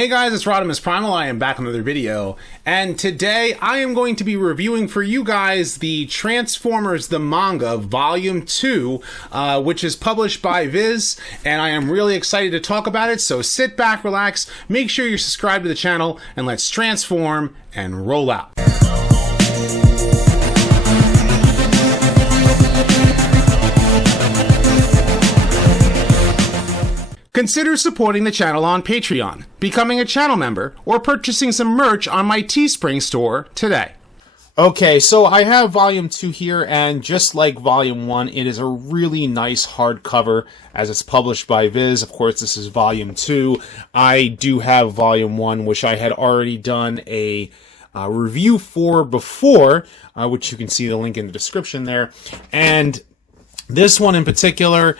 Hey guys, it's RodimusPrimal. I am back on another video, and today I am going to be reviewing for you guys the Transformers the Manga Volume 2, which is published by Viz, and I am really excited to talk about it, so sit back, relax, make sure you're subscribed to the channel, and let's transform and roll out. Consider supporting the channel on Patreon, becoming a channel member, or purchasing some merch on my Teespring store today. Okay, so I have Volume 2 here, and just like Volume 1, it is a really nice hardcover as it's published by Viz. Of course, this is Volume 2. I do have Volume 1, which I had already done a review for before, which you can see the link in the description there. And this one in particular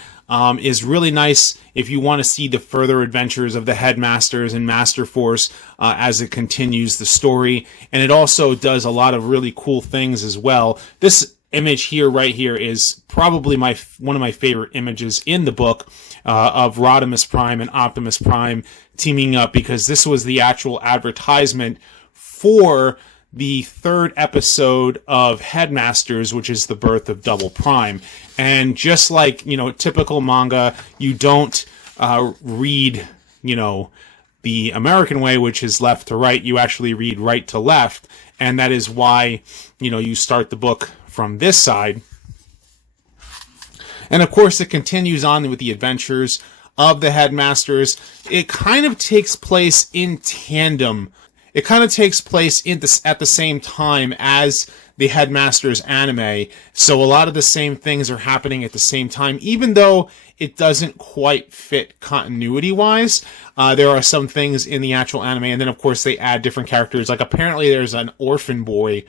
is really nice if you want to see the further adventures of the Headmasters and Master Force as it continues the story. And it also does a lot of really cool things as well. This image here, right here, is probably one of my favorite images in the book of Rodimus Prime and Optimus Prime teaming up, because this was the actual advertisement for the third episode of Headmasters, which is the birth of Double Prime. And just like, typical manga, you don't read, the American way, which is left to right. You actually read right to left. And that is why, you start the book from this side. And of course, it continues on with the adventures of the Headmasters. It kind of takes place in tandem. It kind of takes place at the same time as the Headmasters anime, so a lot of the same things are happening at the same time, even though it doesn't quite fit continuity-wise. There are some things in the actual anime, and then of course they add different characters. Like apparently there's an orphan boy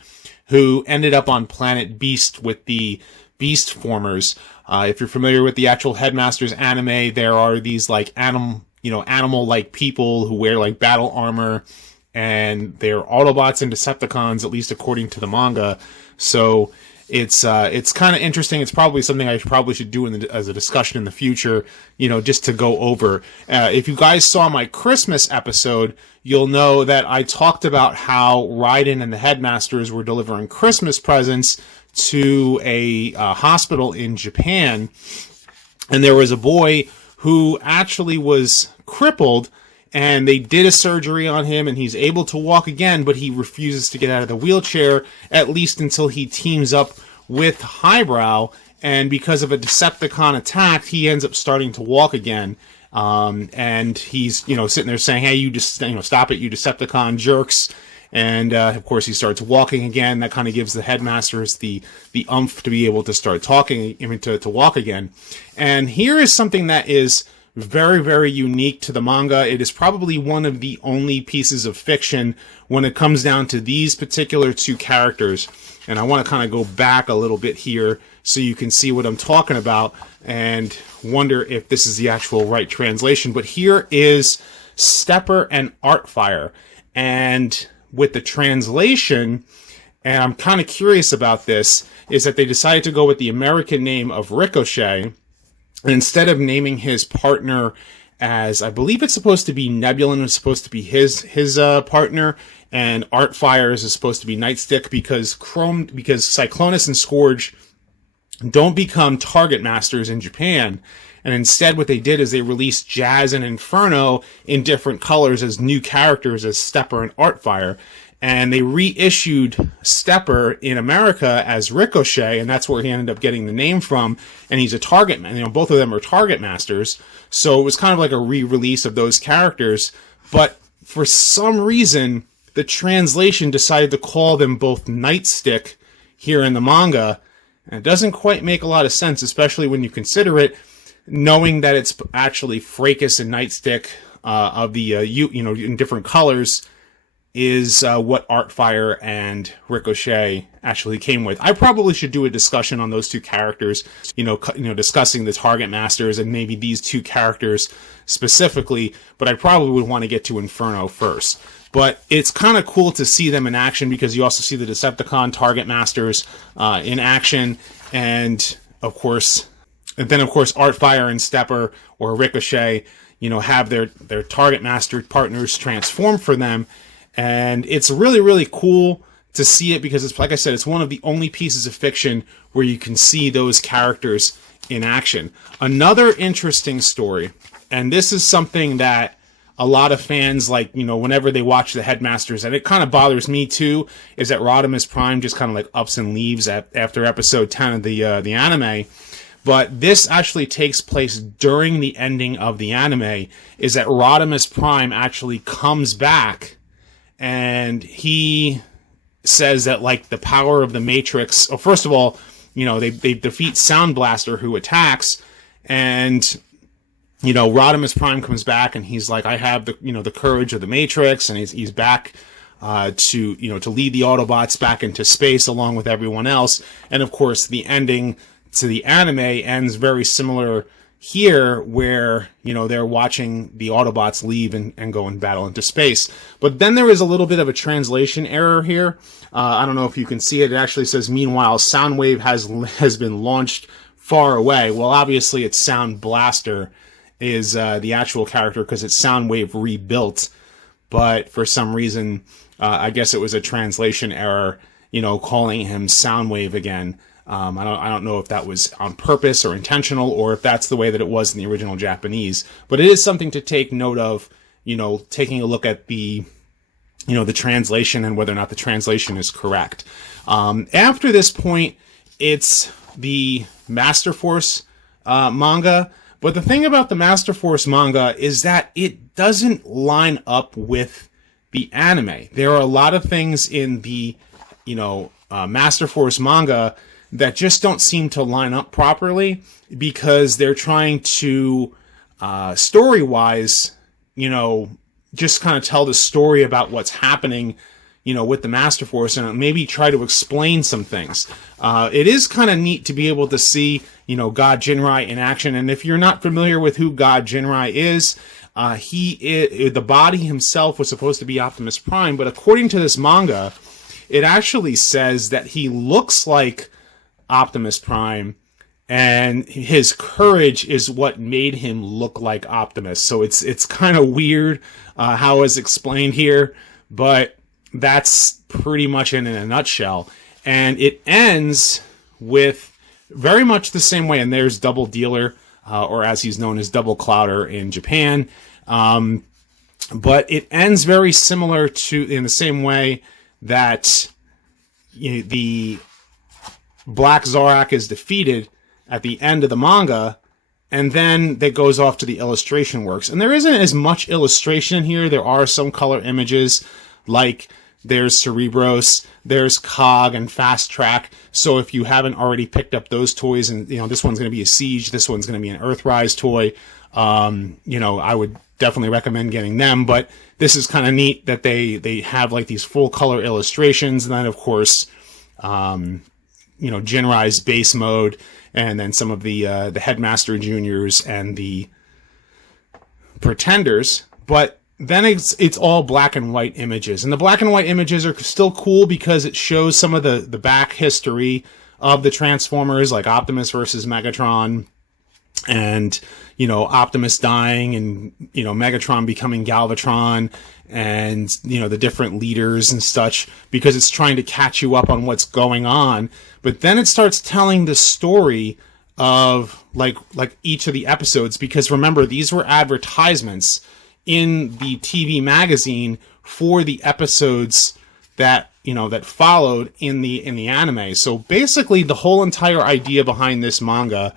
who ended up on Planet Beast with the Beast Formers. If you're familiar with the actual Headmasters anime, there are these like animal-like people who wear like battle armor, and they're Autobots and Decepticons, at least according to the manga. So it's kind of interesting. It's probably something I probably should do as a discussion in the future, just to go over. If you guys saw my Christmas episode, you'll know that I talked about how Raiden and the Headmasters were delivering Christmas presents to a hospital in Japan, and there was a boy who actually was crippled, and they did a surgery on him, and he's able to walk again, but he refuses to get out of the wheelchair, at least until he teams up with Highbrow, and because of a Decepticon attack, he ends up starting to walk again. And he's, sitting there saying, hey, you just, stop it, you Decepticon jerks. And, of course, he starts walking again. That kind of gives the Headmasters the oomph to be able to start talking, to walk again. And here is something that is very, very unique to the manga. It is probably one of the only pieces of fiction when it comes down to these particular two characters. And I want to kind of go back a little bit here so you can see what I'm talking about and wonder if this is the actual right translation. But here is Stepper and Artfire. And with the translation, and I'm kind of curious about this, is that they decided to go with the American name of Ricochet. And instead of naming his partner as, I believe it's supposed to be Nebulon, is supposed to be his partner, and Artfire is supposed to be Nightstick, because Cyclonus and Scourge don't become Target Masters in Japan. And instead what they did is they released Jazz and Inferno in different colors as new characters as Stepper and Artfire. And they reissued Stepper in America as Ricochet, and that's where he ended up getting the name from. And he's a Target man. Both of them are Target Masters. So it was kind of like a re-release of those characters. But for some reason, the translation decided to call them both Nightstick here in the manga. And it doesn't quite make a lot of sense, especially when you consider it, knowing that it's actually Fracas and Nightstick of the, in different colors, is what Artfire and Ricochet actually came with. I probably should do a discussion on those two characters, discussing the Target Masters and maybe these two characters specifically, but I probably would want to get to Inferno first. But it's kind of cool to see them in action, because you also see the Decepticon Target Masters in action, and then of course Artfire and Stepper or Ricochet, have their target master partners transform for them. And it's really, really cool to see it because it's, like I said, it's one of the only pieces of fiction where you can see those characters in action. Another interesting story, and this is something that a lot of fans, like, whenever they watch the Headmasters, and it kind of bothers me too, is that Rodimus Prime just kind of like ups and leaves after episode 10 of the anime. But this actually takes place during the ending of the anime, is that Rodimus Prime actually comes back and he says that, like, the power of the Matrix, first of all, they defeat Sound Blaster, who attacks, and Rodimus Prime comes back and he's like, I have the courage of the Matrix, and he's back to lead the Autobots back into space along with everyone else. And of course, the ending to the anime ends very similar here, where they're watching the Autobots leave and go and battle into space. But then there is a little bit of a translation error here. I don't know if you can see it. It actually says, meanwhile, Soundwave has been launched far away. Well, obviously it's Sound Blaster is the actual character, because it's Soundwave rebuilt. But for some reason, I guess it was a translation error, calling him Soundwave again. I don't know if that was on purpose or intentional, or if that's the way that it was in the original Japanese. But it is something to take note of, taking a look at the translation and whether or not the translation is correct. After this point, it's the Master Force manga. But the thing about the Master Force manga is that it doesn't line up with the anime. There are a lot of things in the, Master Force manga that just don't seem to line up properly, because they're trying to, story-wise, just kind of tell the story about what's happening, with the Master Force, and maybe try to explain some things. It is kind of neat to be able to see, God Jinrai in action. And if you're not familiar with who God Jinrai is, the body himself was supposed to be Optimus Prime, but according to this manga, it actually says that he looks like Optimus Prime, and his courage is what made him look like Optimus. So it's kind of weird how it's explained here, but that's pretty much in a nutshell. And it ends with very much the same way, and there's Double Dealer, or as he's known as Double Clouder in Japan. But it ends very similar in the same way that the Black Zarak is defeated at the end of the manga, and then that goes off to the illustration works. And there isn't as much illustration in here. There are some color images, like there's Cerebros, there's Cog and Fast Track. So if you haven't already picked up those toys, and this one's going to be a Siege, this one's going to be an Earthrise toy, I would definitely recommend getting them. But this is kind of neat that they have like these full color illustrations, and then of course, Jinrai's base mode, and then some of the Headmaster Juniors and the Pretenders. But then it's all black and white images, and the black and white images are still cool because it shows some of the back history of the Transformers, like Optimus versus Megatron, and Optimus dying, and Megatron becoming Galvatron, and the different leaders and such, because it's trying to catch you up on what's going on. But then it starts telling the story of like each of the episodes, because remember, these were advertisements in the TV magazine for the episodes that that followed in the anime. So basically, the whole entire idea behind this manga,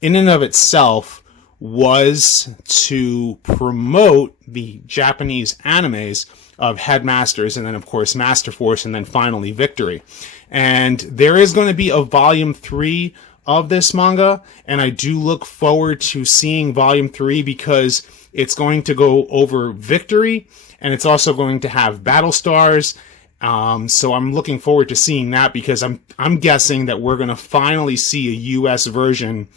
in and of itself, was to promote the Japanese animes of Headmasters, and then of course Master Force, and then finally Victory. And there is going to be a volume 3 of this manga, and I do look forward to seeing volume 3, because it's going to go over Victory, and it's also going to have Battle Stars. So I'm looking forward to seeing that, because I'm guessing that we're going to finally see a US version,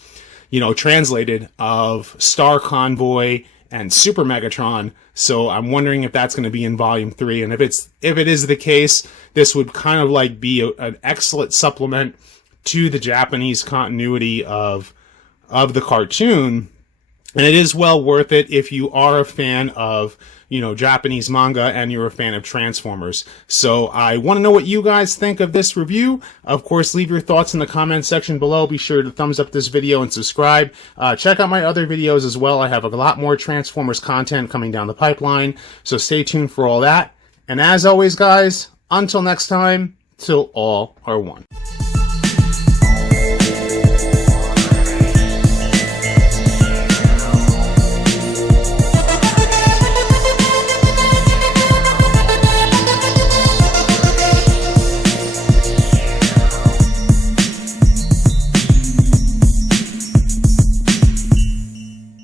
translated, of Star Convoy and Super Megatron. So I'm wondering if that's going to be in volume 3. And if it is the case, this would kind of like be an excellent supplement to the Japanese continuity of the cartoon, And it is well worth it if you are a fan of, Japanese manga and you're a fan of Transformers. So I want to know what you guys think of this review. Of course, leave your thoughts in the comment section below. Be sure to thumbs up this video and subscribe. Check out my other videos as well. I have a lot more Transformers content coming down the pipeline. So stay tuned for all that. And as always, guys, until next time, till all are one.